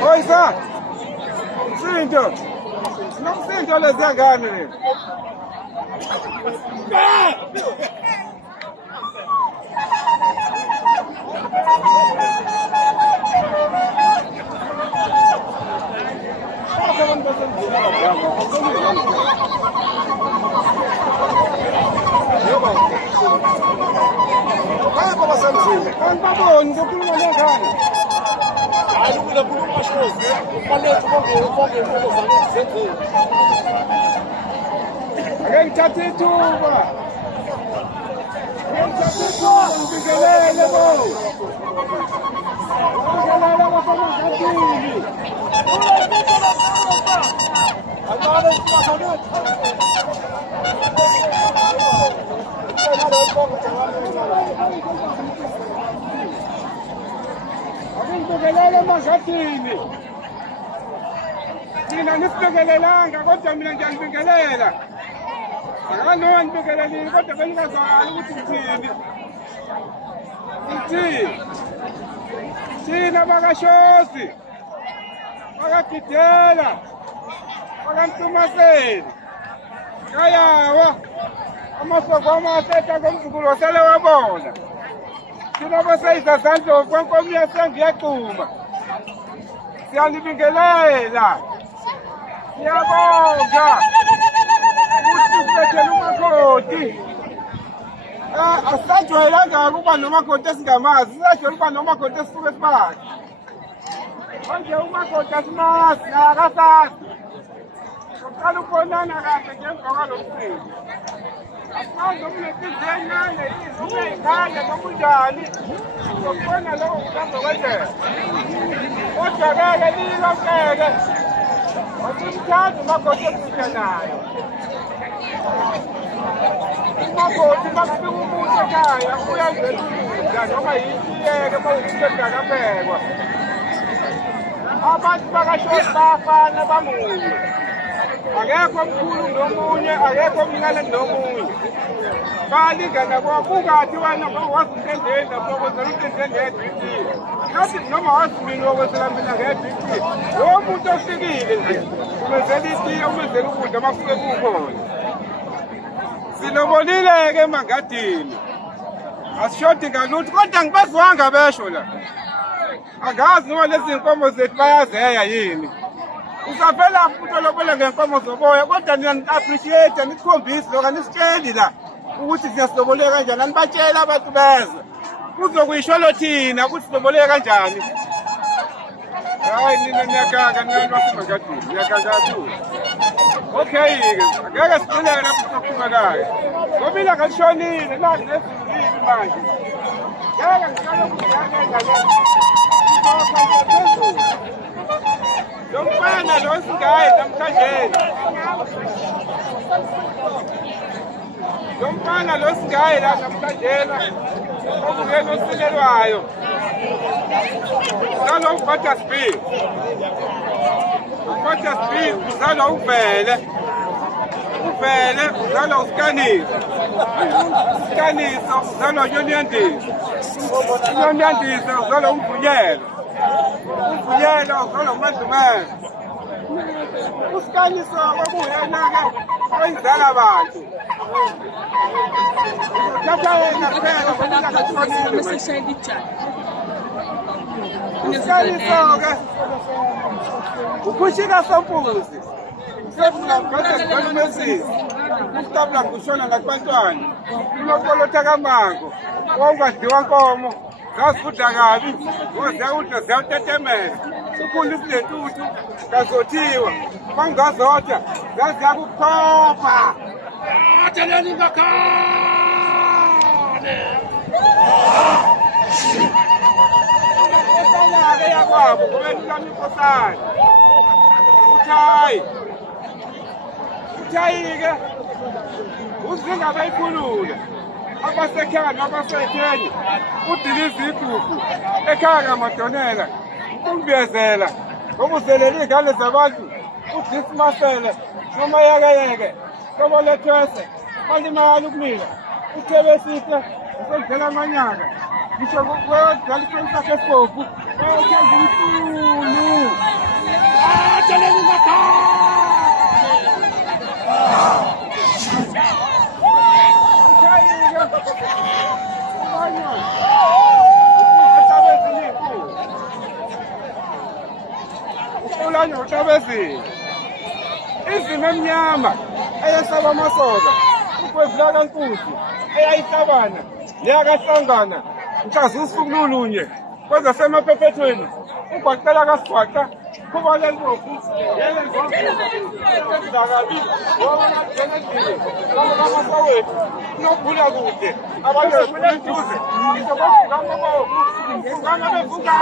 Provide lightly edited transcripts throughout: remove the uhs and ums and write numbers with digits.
Coisa! Sinto! Não sinto a lesão, Gani! Mina nisibekelelanga kodwa mina ngiyalibingelela. Akanoa ngibekelelile kodwa bengingazwakali ukuthi ngithini. Ngithi thina bakashozi, bakagidela, bakantumaseni, kayawa, amasoko amasetha komzukulu wasele wabona. Thina basayisa zandlo kwenkomo yasengiyaquma. Siyalibingelela. Siyabonga. Usibethele umakoti. Asajwayelanga ukuba nomakoti esingamazi. Sisajwayela ukuba nomakoti esisuke sibazi. Manje umakoti asimazi akasazi. Uqala ukubonana kahle ngemva kwalomcimbi. Asimazi ukunenhliziyo encane, izulu ey'khanya noma unjani. Uzokubona lokho kuhamba kwendlela. Kodwa-ke lilokeke. Asimthandi umakoti esisha nayo. Umakoti makufika umuntu ekhaya uyanzelula noma yitiyeke mawukuthi engakaphekwa. Abantu bakashozi bayafana bamunye. akekho omkhulu nomunye akekho omncane nomunye balingana kwakungathi wena wazintendeni nasokozela intendeni nge-BP nathi noma wazimini wokwenzela mina nge-BP lowo muntu ofikile nje umenzela itiye umenzela ukudla mafike kukhona silobolile-ke emangadini asishodi ngalutho kodwa ngibazwanga besho la angazi noma lezi nkomo zethu bayazeya yini usavela futhi olobole ngenkomo zoboya kodwa nina ni-appreciate nikukhombise loka nisitsheli la ukuthi siyasiloboleka kanjani anibatshela abantu beze kuzokuyisho thina ukuthi siloboleka kanjani hayi nina niyaganga nina basemangadini niyaganga kakhulu okay-ke ngeke siqhuleke lapho sizoqhubekayo ngoba ilanga lishonile la kunezulile manje ngeke ngiqale ukuganga phezulu lo mfana lo singaye namhlanje lo mfana lo singaye la namhlanje okungena osilelwayo uzalwa uVatas B uVatas B uzalwa uvele uzalwa uSikanisa uzalwa uNyonyandisa uzalwa uMvunyelo uzalwa uMandumela uSikanisa kwakuyena-ke oyinzala bantu uthatha yena kuphela uSikanisa-ke ukhushika sompuzi sefunamgadazibalumesisi usitabula kushona nakubantwana ulokolotha kamango ongadliwa nkomo zazifudla kabi ngoziyawudla ziyawutetemela ukhula isilentuthu ngazothiwa mangazodwa zaziyakukhopha atsheleni ngakhane esana-ke yakwabo ngobelulamikosana uthayi-ke uzinga beyikhulula abasekhaya nabaseKenya udiliza igugu ekhaya kaMadonela umbiyezela ngoba uzelele iy'ngane zabantu udisimasele noma yekeyeke sobolethwese balimali ukumila uthebesihle usendlela amanyaka ngisho kwedala isoni sakhe esibovu bayothenga imfulu atsheleni ukulanya utabezini izimo emnyama eyesaba amasoka ugwezila kaNkuzi eyayihlabana leyakahlangana mhlazi usuku lulunye kwezasemaphephetweni ugwaqela kasigwaqa kubalele lokhu yele ngozakabi ngobamasawethu unogula kude abantu befunentuze izokwavuka bevuka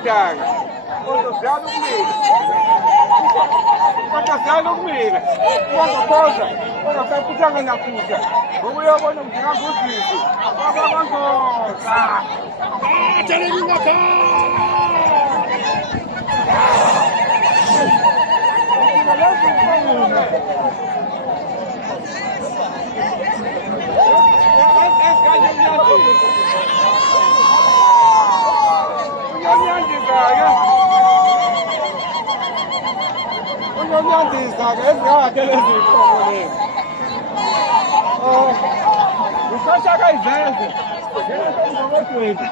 mdaka kodwa ukumila wangakhoza wangasakuthanga nakuja ngoba uyabona nginganguzisi wababangoza atsheleni unyonyandisa-ke ezingakhe lezi nkomo lezi ushasha kayizenze njengokodweni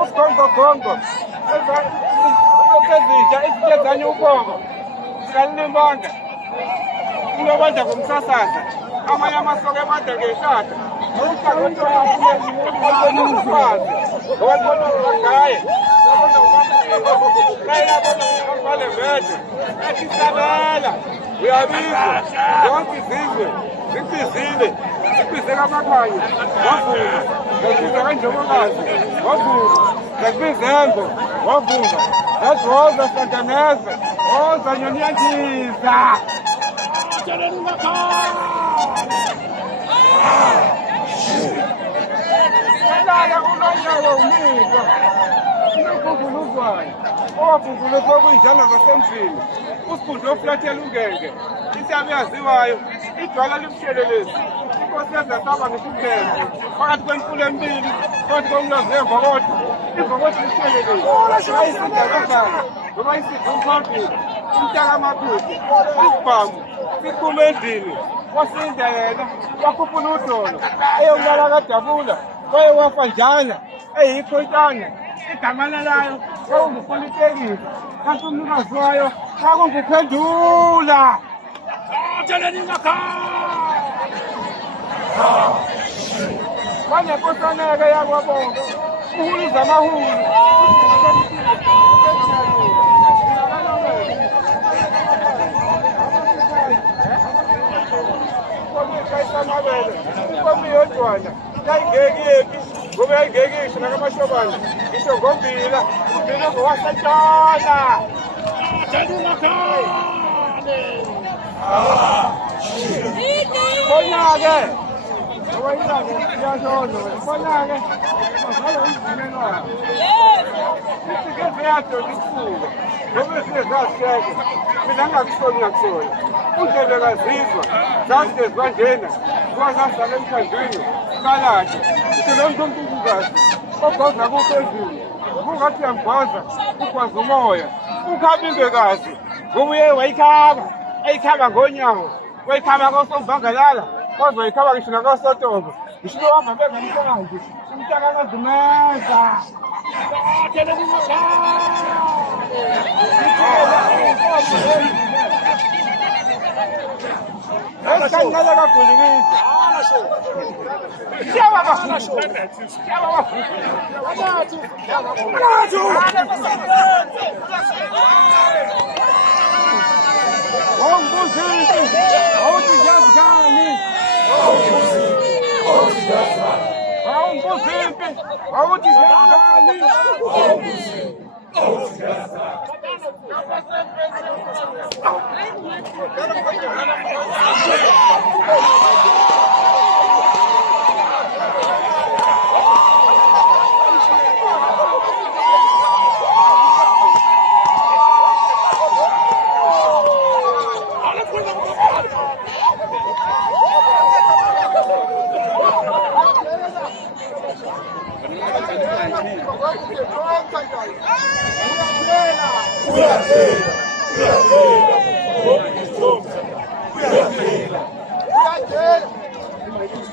usigongogongo ezintsha ezitshezanye ukongo zikalinimanga uyobanja ngomsasaza amanye amasoka ebanja ngehlahla okuhlangontwaaufazi ngokwalibona ngaye Kayabona verde, Isabela, uyabizwa zonke izizwe zikubizile amakhaya wavuma zakubiza kanjengokazi wavuma zakubizembo wavuma That's Rosa Santanese. Rosa Nyonyantiza. Kalala kulonyawo umiko. Unokhuluzwayo. Owafungulwe kuyidlala zasemzini. Usifundo oflathela ungenge. Isabe yaziwayo. Idwala limshelelezi. Inkosi yezasaba ngesibheke. Phakathi kwemfulo embili. Phakathi komlozi wemvokotho. Imvokotho limshelelezi. Ayisindakazana. Noma isidla umphambili. Umntaka amaphuphi. Isibhamu. Siphume endlini. Wasinda yena. Wakhuphula udolo. Eyolala kadabula. Kwaye wafa njana. Eyikhontana. Igama layo. Kwakungupolitekisi. Kanti umnikazi wayo. Kwakunguphendula. Banekhosaneke yakwabonga. Uhulu zamahulu. Inkomo yodwana yayingekeki ngoba yayingekisho nakamashobana isho ngombila umbila ngowasatshana khona-ke ngoba ilanga liyashona khona-ke bazala umvumelwano isike ziyadona isuka ngoba esike zazisheke mina ngakusoni ngakusona undlebe kazizwa zasizwa njena kwazasala emhlandlweni kalakhe lo muntu ontukukazi ogoza kuphezulu kungathi uyamgwaza ugwaza umoya ukhaba imbekazi ngoba uye wayikhaba eyikhaba ngonyawo wayikhaba kosomvangalala koze wayikhaba ngisho nakosotobo ngisho lo wahamba bengamhlanje umntaka kazimeza Eskanala kakhulukiza.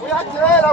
Uyatela